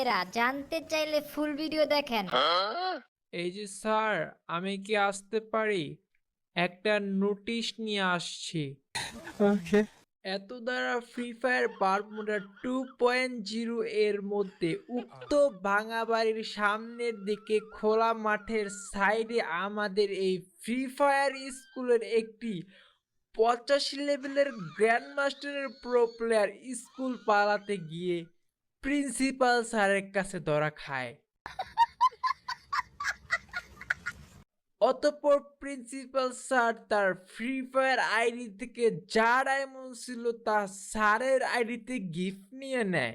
এরা? জানতে চাইলে ফুল ভিডিও দেখেন। এই যে স্যার, আমি কি আসতে পারি? একটা নোটিশ নিয়ে আসছি। ওকে। এত দ্বারা ফ্রি ফায়ার বারমুডা 2.0 এর মধ্যে উক্ত ভাঙা বাড়ির সামনের দিকে খোলা মাঠের সাইডে আমাদের এই ফ্রি ফায়ার স্কুলের একটি 85 লেভেলের গ্র্যান্ড মাস্টারের প্রো প্লেয়ার স্কুল পালাতে গিয়ে প্রিন্সিপাল স্যারের কাছে ধরা খায়। অতঃপর প্রিন্সিপাল স্যার তার ফ্রি ফায়ার আইডি থেকে যা ডায়মন্ড ছিল তা স্যারের আইডিতে গিফট নিয়ে নেয়।